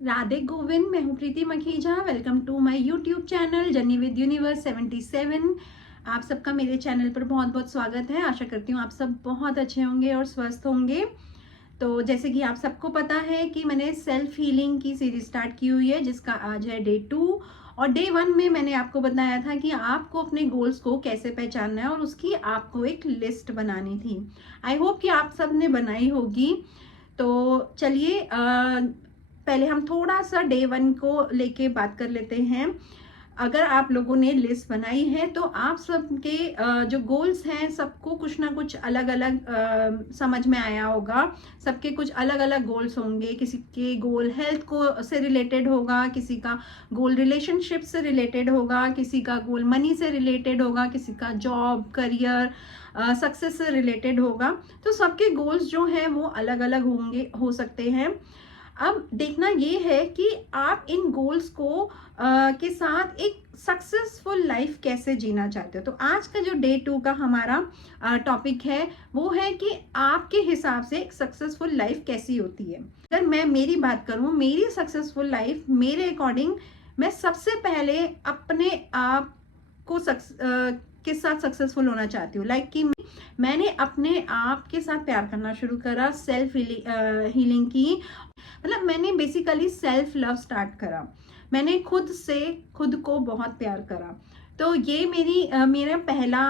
राधे गोविंद। मैं हूँ Preeti Makhija. Welcome to my YouTube channel journey with universe 77। आप सबका मेरे चैनल पर बहुत बहुत स्वागत है। आशा करती हूँ आप सब बहुत अच्छे होंगे और स्वस्थ होंगे। तो जैसे कि आप सबको पता है कि मैंने सेल्फ हीलिंग की सीरीज स्टार्ट की हुई है, जिसका आज है डे 2। और डे 1 में मैंने आपको बताया था कि आपको अपने गोल्स को कैसे पहचानना है और उसकी आपको एक लिस्ट बनानी थी। आई होप कि आप सब ने बनाई होगी। तो चलिए पहले हम थोड़ा सा डे 1 को लेके बात कर लेते हैं। अगर आप लोगों ने लिस्ट बनाई है तो आप सबके जो गोल्स हैं सबको कुछ ना कुछ अलग अलग समझ में आया होगा। सबके कुछ अलग अलग गोल्स होंगे। किसी के गोल हेल्थ को से रिलेटेड होगा, किसी का गोल रिलेशनशिप से रिलेटेड होगा, किसी का गोल मनी से रिलेटेड होगा, किसी का जॉब करियर सक्सेस से रिलेटेड होगा। तो सबके गोल्स जो हैं वो अलग अलग होंगे, हो सकते हैं। अब देखना ये है कि आप इन गोल्स को के साथ एक सक्सेसफुल लाइफ कैसे जीना चाहते हो। तो आज का जो डे 2 का हमारा टॉपिक है वो है कि आपके हिसाब से एक सक्सेसफुल लाइफ कैसी होती है। अगर मैं मेरी बात करूं, मेरी सक्सेसफुल लाइफ मेरे अकॉर्डिंग, मैं सबसे पहले अपने आप को के साथ सक्सेसफुल होना चाहती हूँ। लाइक कि मैंने अपने आप के साथ प्यार करना शुरू करा, सेल्फ हीलिंग की। मतलब मैंने बेसिकली सेल्फ लव स्टार्ट करा। मैंने खुद से खुद को बहुत प्यार करा। तो ये मेरा पहला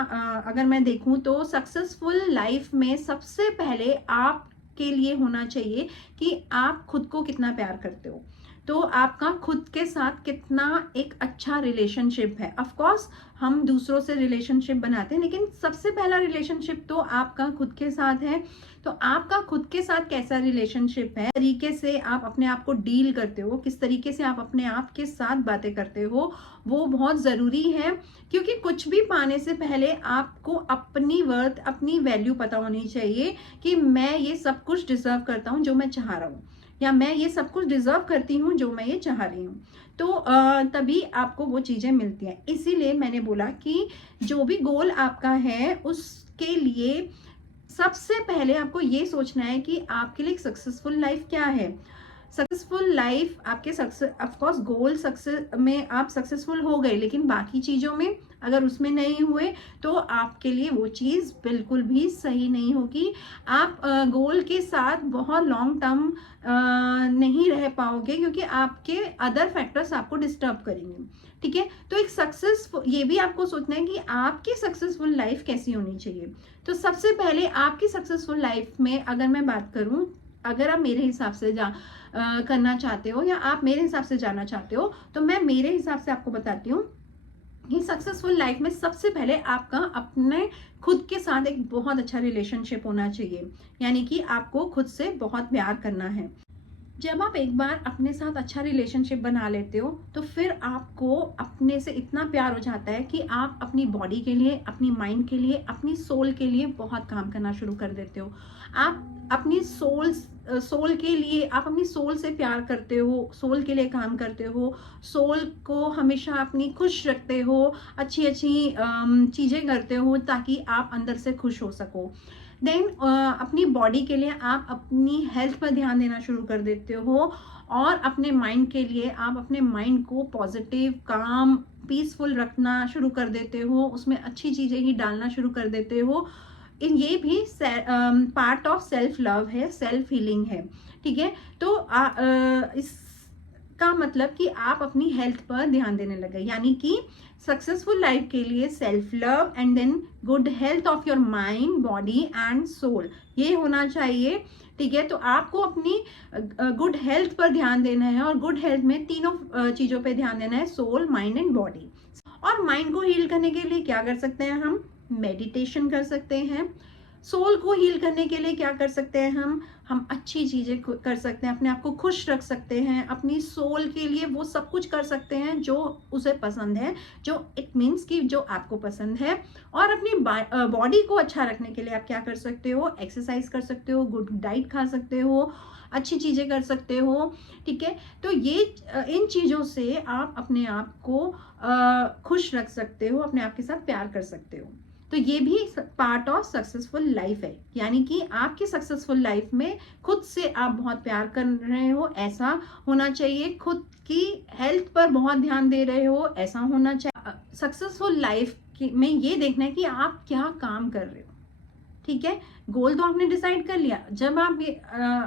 अगर मैं देखूं तो सक्सेसफुल लाइफ में सबसे पहले आपके लिए होना चाहिए कि आप खुद को कितना प्यार करते हो। तो आपका खुद के साथ कितना एक अच्छा रिलेशनशिप है। ऑफ कोर्स हम दूसरों से रिलेशनशिप बनाते हैं, लेकिन सबसे पहला रिलेशनशिप तो आपका खुद के साथ है। तो आपका खुद के साथ कैसा रिलेशनशिप है, तरीके से आप अपने आप को डील करते हो, किस तरीके से आप अपने आप के साथ बातें करते हो, वो बहुत जरूरी है। क्योंकि कुछ भी पाने से पहले आपको अपनी वर्थ, अपनी वैल्यू पता होनी चाहिए कि मैं ये सब कुछ डिजर्व करता हूँ जो मैं चाह रहा हूँ, या मैं ये सब कुछ डिजर्व करती हूँ जो मैं ये चाह रही हूँ। तो तभी आपको वो चीजें मिलती हैं। इसीलिए मैंने बोला कि जो भी गोल आपका है उसके लिए सबसे पहले आपको ये सोचना है कि आपके लिए सक्सेसफुल लाइफ क्या है। सक्सेसफुल लाइफ आपके success, of course goal success में आप सक्सेसफुल हो गए, लेकिन बाकी चीजों में अगर उसमें नहीं हुए तो आपके लिए वो चीज बिल्कुल भी सही नहीं होगी। आप गोल के साथ बहुत लॉन्ग टर्म नहीं रह पाओगे, क्योंकि आपके अदर फैक्टर्स आपको डिस्टर्ब करेंगे। ठीक है, तो एक सक्सेसफुल, ये भी आपको सोचना है कि आपकी सक्सेसफुल लाइफ कैसी होनी चाहिए। तो सबसे पहले आपकी सक्सेसफुल लाइफ में अगर मैं बात करूं, अगर आप मेरे हिसाब से करना चाहते हो या आप मेरे हिसाब से जाना चाहते हो, तो मैं मेरे हिसाब से आपको बताती हूँ कि सक्सेसफुल लाइफ में सबसे पहले आपका अपने खुद के साथ एक बहुत अच्छा रिलेशनशिप होना चाहिए। यानी कि आपको खुद से बहुत प्यार करना है। जब आप एक बार अपने साथ अच्छा रिलेशनशिप बना लेते हो तो फिर आपको अपने से इतना प्यार हो जाता है कि आप अपनी बॉडी के लिए, अपनी माइंड के लिए, अपनी सोल के लिए बहुत काम करना शुरू कर देते हो। आप अपनी सोल के लिए, आप अपनी सोल से प्यार करते हो, सोल के लिए काम करते हो, सोल को हमेशा अपनी खुश रखते हो, अच्छी अच्छी चीजें करते हो ताकि आप अंदर से खुश हो सको। देन अपनी बॉडी के लिए आप अपनी हेल्थ पर ध्यान देना शुरू कर देते हो, और अपने माइंड के लिए आप अपने माइंड को पॉजिटिव, काम, पीसफुल रखना शुरू कर देते हो, उसमें अच्छी चीजें ही डालना शुरू कर देते हो। इन ये भी पार्ट ऑफ सेल्फ लव है, सेल्फ हीलिंग है। ठीक है, तो इसका मतलब कि आप अपनी हेल्थ पर ध्यान देने लगे। यानी कि सक्सेसफुल लाइफ के लिए self love and then good health of your mind, body and soul, ये होना चाहिए। ठीक है, तो आपको अपनी गुड हेल्थ पर ध्यान देना है, और गुड हेल्थ में तीनों चीजों पे ध्यान देना है, सोल, माइंड एंड बॉडी। और माइंड को हील करने के लिए क्या कर सकते हैं हम? मेडिटेशन कर सकते हैं। सोल को हील करने के लिए क्या कर सकते हैं हम अच्छी चीजें कर सकते हैं, अपने आप को खुश रख सकते हैं, अपनी सोल के लिए वो सब कुछ कर सकते हैं जो उसे पसंद है, जो इट मीन्स कि जो आपको पसंद है। और अपनी बॉडी को अच्छा रखने के लिए आप क्या कर सकते हो? एक्सरसाइज कर सकते हो, गुड डाइट खा सकते हो, अच्छी चीजें कर सकते हो। ठीक है, तो ये इन चीजों से आप अपने आप को खुश रख सकते हो, अपने आप के साथ प्यार कर सकते हो। तो ये भी पार्ट ऑफ सक्सेसफुल लाइफ है, यानी कि आपकी सक्सेसफुल लाइफ में खुद से आप बहुत प्यार कर रहे हो, ऐसा होना चाहिए। खुद की हेल्थ पर बहुत ध्यान दे रहे हो, ऐसा होना चाहिए। सक्सेसफुल लाइफ में ये देखना है कि आप क्या काम कर रहे हो, ठीक है। गोल तो आपने डिसाइड कर लिया। जब आप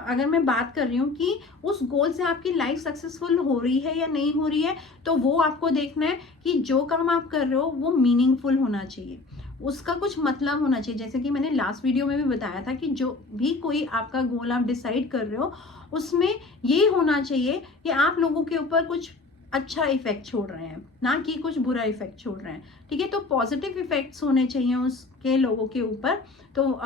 अगर मैं बात कर रही हूँ कि उस गोल से आपकी लाइफ सक्सेसफुल हो रही है या नहीं हो रही है, तो वो आपको देखना है कि जो काम आप कर रहे हो वो मीनिंगफुल होना चाहिए, उसका कुछ मतलब होना चाहिए। जैसे कि मैंने लास्ट वीडियो में भी बताया था कि जो भी कोई आपका गोल आप डिसाइड कर रहे हो, उसमें ये होना चाहिए कि आप लोगों के ऊपर कुछ अच्छा इफेक्ट छोड़ रहे हैं, ना कि कुछ बुरा इफेक्ट छोड़ रहे हैं, ठीक है। तो पॉजिटिव इफेक्ट्स होने चाहिए उसके लोगों के ऊपर, तो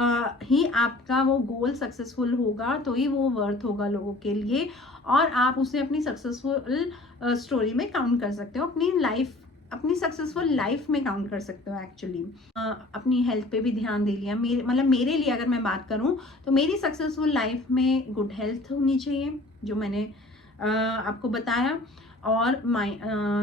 ही आपका वो गोल सक्सेसफुल होगा, तो ही वो वर्थ होगा लोगों के लिए, और आप उसे अपनी सक्सेसफुल स्टोरी में काउंट कर सकते हो, अपनी सक्सेसफुल लाइफ में काउंट कर सकते हो एक्चुअली। अपनी हेल्थ पे भी ध्यान दे लिया। मेरे लिए अगर मैं बात करूं तो मेरी सक्सेसफुल लाइफ में गुड हेल्थ होनी चाहिए, जो मैंने आपको बताया, और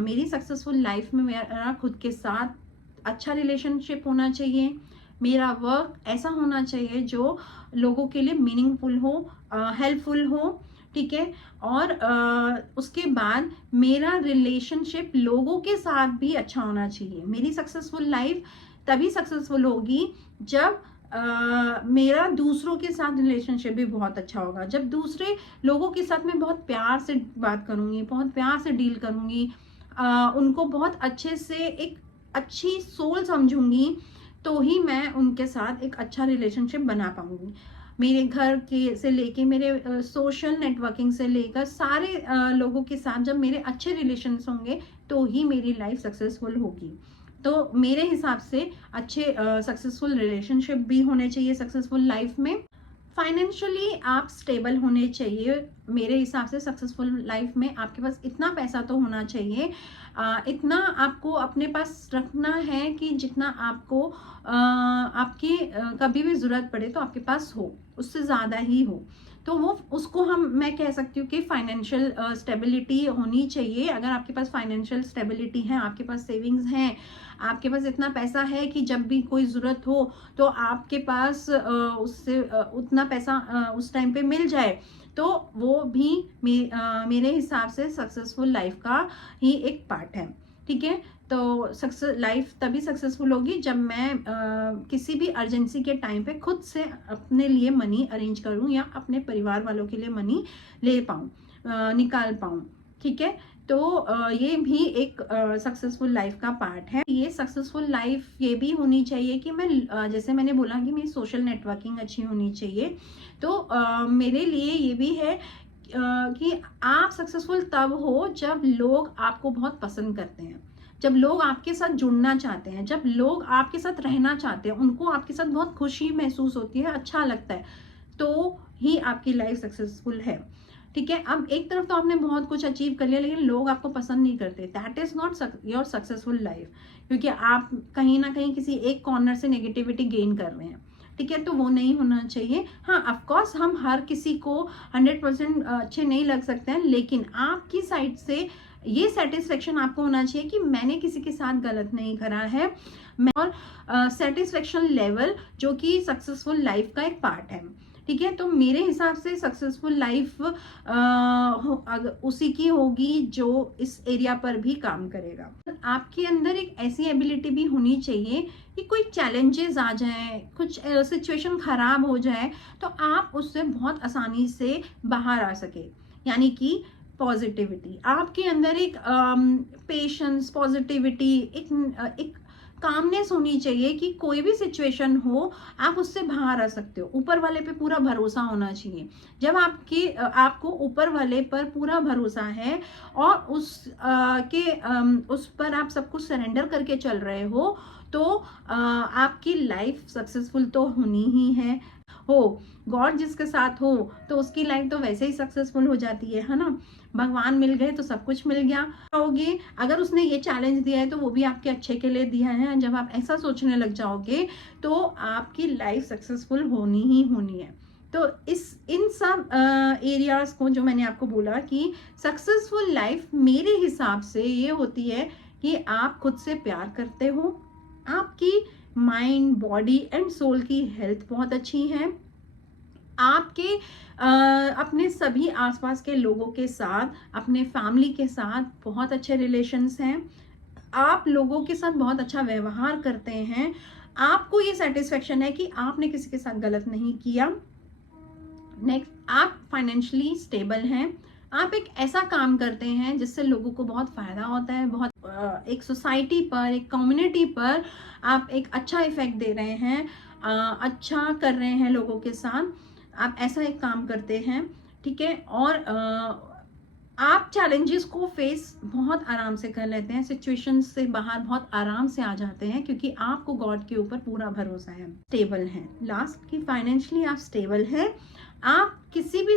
मेरी सक्सेसफुल लाइफ में मेरा खुद के साथ अच्छा रिलेशनशिप होना चाहिए। मेरा वर्क ऐसा होना चाहिए जो लोगों के लिए मीनिंगफुल हो, हेल्पफुल हो, ठीक है। और उसके बाद मेरा रिलेशनशिप लोगों के साथ भी अच्छा होना चाहिए। मेरी सक्सेसफुल लाइफ तभी सक्सेसफुल होगी जब मेरा दूसरों के साथ रिलेशनशिप भी बहुत अच्छा होगा, जब दूसरे लोगों के साथ मैं बहुत प्यार से बात करूंगी, बहुत प्यार से डील करूंगी, उनको बहुत अच्छे से एक अच्छी सोल समझूंगी, तो ही मैं उनके साथ एक अच्छा रिलेशनशिप बना पाऊंगी। मेरे घर के से लेके मेरे सोशल नेटवर्किंग से लेकर सारे लोगों के साथ जब मेरे अच्छे रिलेशंस होंगे, तो ही मेरी लाइफ सक्सेसफुल होगी। तो मेरे हिसाब से अच्छे सक्सेसफुल रिलेशनशिप भी होने चाहिए सक्सेसफुल लाइफ में। फाइनेंशियली आप स्टेबल होने चाहिए। मेरे हिसाब से सक्सेसफुल लाइफ में आपके पास इतना पैसा तो होना चाहिए, इतना आपको अपने पास रखना है कि जितना आपको आपकी कभी भी ज़रूरत पड़े तो आपके पास हो, उससे ज़्यादा ही हो। तो वो उसको मैं कह सकती हूँ कि फाइनेंशियल स्टेबिलिटी होनी चाहिए। अगर आपके पास फाइनेंशियल स्टेबिलिटी है, आपके पास सेविंग्स हैं, आपके पास इतना पैसा है कि जब भी कोई ज़रूरत हो तो आपके पास उससे उतना पैसा उस टाइम पे मिल जाए, तो वो भी मेरे हिसाब से सक्सेसफुल लाइफ का ही एक पार्ट है, ठीक है। तो सक्सेस लाइफ तभी सक्सेसफुल होगी जब मैं किसी भी अर्जेंसी के टाइम पे खुद से अपने लिए मनी अरेंज करूं, या अपने परिवार वालों के लिए मनी ले पाऊं, निकाल पाऊं, ठीक है। तो ये भी एक सक्सेसफुल लाइफ का पार्ट है। ये सक्सेसफुल लाइफ ये भी होनी चाहिए कि मैं जैसे मैंने बोला कि मेरी सोशल नेटवर्किंग अच्छी होनी चाहिए, तो मेरे लिए ये भी है कि आप सक्सेसफुल तब हो जब लोग आपको बहुत पसंद करते हैं, जब लोग आपके साथ जुड़ना चाहते हैं, जब लोग आपके साथ रहना चाहते हैं, उनको आपके साथ बहुत खुशी महसूस होती है, अच्छा लगता है, तो ही आपकी लाइफ सक्सेसफुल है, ठीक है। अब एक तरफ तो आपने बहुत कुछ अचीव कर लिया, लेकिन लोग आपको पसंद नहीं करते, that is not your successful life, क्योंकि आप कहीं ना कहीं किसी एक कॉर्नर से नेगेटिविटी गेन कर रहे हैं, ठीक है। तो वो नहीं होना चाहिए। हाँ, ऑफकोर्स हम हर किसी को 100% अच्छे नहीं लग सकते हैं, लेकिन आपकी साइड से ये सेटिस्फेक्शन आपको होना चाहिए कि मैंने किसी के साथ गलत नहीं करा है, और सेटिस्फेक्शन लेवल जो कि सक्सेसफुल लाइफ का एक पार्ट है, ठीक है। तो मेरे हिसाब से सक्सेसफुल लाइफ उसी की होगी जो इस एरिया पर भी काम करेगा। आपके अंदर एक ऐसी एबिलिटी भी होनी चाहिए कि कोई चैलेंजेस आ जाए, कुछ सिचुएशन खराब हो जाए, तो आप उससे बहुत आसानी से बाहर आ सके, यानी कि पॉजिटिविटी आपके अंदर, एक पेशेंस, पॉजिटिविटी, एक कामनेस होनी चाहिए कि कोई भी सिचुएशन हो आप उससे बाहर आ सकते हो। ऊपर वाले पे पूरा भरोसा होना चाहिए। जब आपको ऊपर वाले पर पूरा भरोसा है और उस पर आप सब कुछ सरेंडर करके चल रहे हो, तो आपकी लाइफ सक्सेसफुल तो होनी ही है। गॉड जिसके साथ हो तो उसकी लाइफ तो वैसे ही सक्सेसफुल हो जाती है ना। भगवान मिल गए तो सब कुछ मिल गया होगे। अगर उसने ये चैलेंज दिया है तो वो भी आपके अच्छे के लिए दिया है। जब आप ऐसा सोचने लग जाओगे तो आपकी लाइफ सक्सेसफुल होनी ही होनी है। तो इन सब एरियाज को जो मैंने आपको बोला कि सक्सेसफुल लाइफ मेरे हिसाब से ये होती है कि आप खुद से प्यार करते हो, आपकी माइंड, बॉडी एंड सोल की हेल्थ बहुत अच्छी है। आपके अपने सभी आसपास के लोगों के साथ, अपने फैमिली के साथ बहुत अच्छे रिलेशंस हैं। आप लोगों के साथ बहुत अच्छा व्यवहार करते हैं। आपको ये सेटिस्फेक्शन है कि आपने किसी के साथ गलत नहीं किया। नेक्स्ट, आप फाइनेंशियली स्टेबल हैं। आप एक ऐसा काम करते हैं जिससे लोगों को बहुत फायदा होता है, बहुत एक सोसाइटी पर, एक कम्युनिटी पर आप एक अच्छा इफेक्ट दे रहे हैं, अच्छा कर रहे हैं लोगों के साथ। आप ऐसा एक काम करते हैं, ठीक है। और आप चैलेंजेस को फेस बहुत आराम से कर लेते हैं, सिचुएशंस से बाहर बहुत आराम से आ जाते हैं, क्योंकि आपको गॉड के ऊपर पूरा भरोसा है। स्टेबल हैं। लास्ट की फाइनेंशियली आप स्टेबल हैं। आप किसी भी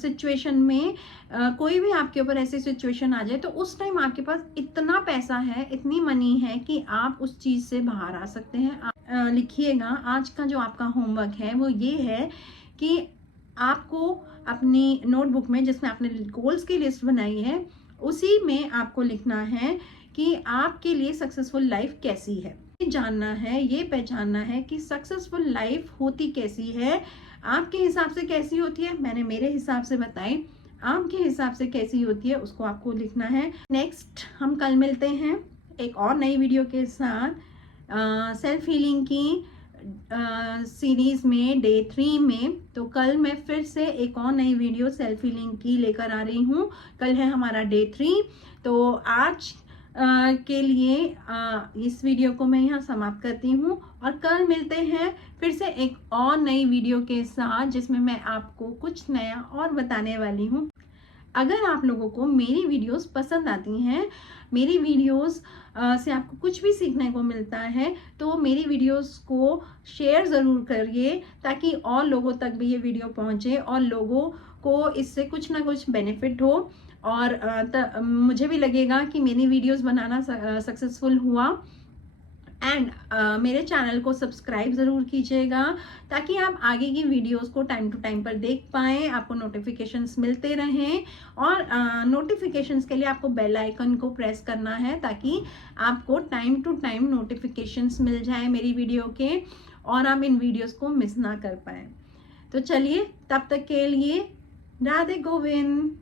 सिचुएशन में कोई भी आपके ऊपर ऐसी सिचुएशन आ जाए तो उस टाइम आपके पास इतना पैसा है, इतनी मनी है कि आप उस चीज से बाहर आ सकते हैं। लिखिएगा, आज का जो आपका होमवर्क है वो ये है कि आपको अपनी नोटबुक में, जिसमें आपने गोल्स की लिस्ट बनाई है, उसी में आपको लिखना है कि आपके लिए सक्सेसफुल लाइफ कैसी है। जानना है, ये पहचानना है कि सक्सेसफुल लाइफ होती कैसी है, आपके हिसाब से कैसी होती है। मैंने मेरे हिसाब से बताई, आपके हिसाब से कैसी होती है उसको आपको लिखना है। नेक्स्ट, हम कल मिलते हैं एक और नई वीडियो के साथ, सेल्फ हीलिंग की सीरीज में डे 3 में। तो कल मैं फिर से एक और नई वीडियो सेल्फ हीलिंग की लेकर आ रही हूँ। कल है हमारा डे 3। तो आज के लिए इस वीडियो को मैं यहाँ समाप्त करती हूँ, और कल मिलते हैं फिर से एक और नई वीडियो के साथ, जिसमें मैं आपको कुछ नया और बताने वाली हूँ। अगर आप लोगों को मेरी वीडियोस पसंद आती हैं, मेरी वीडियोस से आपको कुछ भी सीखने को मिलता है, तो मेरी वीडियोस को शेयर ज़रूर करिए, ताकि और लोगों तक भी ये वीडियो पहुंचे और लोगों को इससे कुछ ना कुछ बेनिफिट हो, और मुझे भी लगेगा कि मेरी वीडियोस बनाना सक्सेसफुल हुआ। एंड मेरे चैनल को सब्सक्राइब ज़रूर कीजिएगा, ताकि आप आगे की वीडियोस को टाइम टू टाइम पर देख पाएँ, आपको नोटिफिकेशंस मिलते रहें। और नोटिफिकेशंस के लिए आपको बेल आइकन को प्रेस करना है, ताकि आपको टाइम टू टाइम नोटिफिकेशंस मिल जाए मेरी वीडियो के, और आप इन वीडियोस को मिस ना कर पाएँ। तो चलिए, तब तक के लिए राधे गोविंद।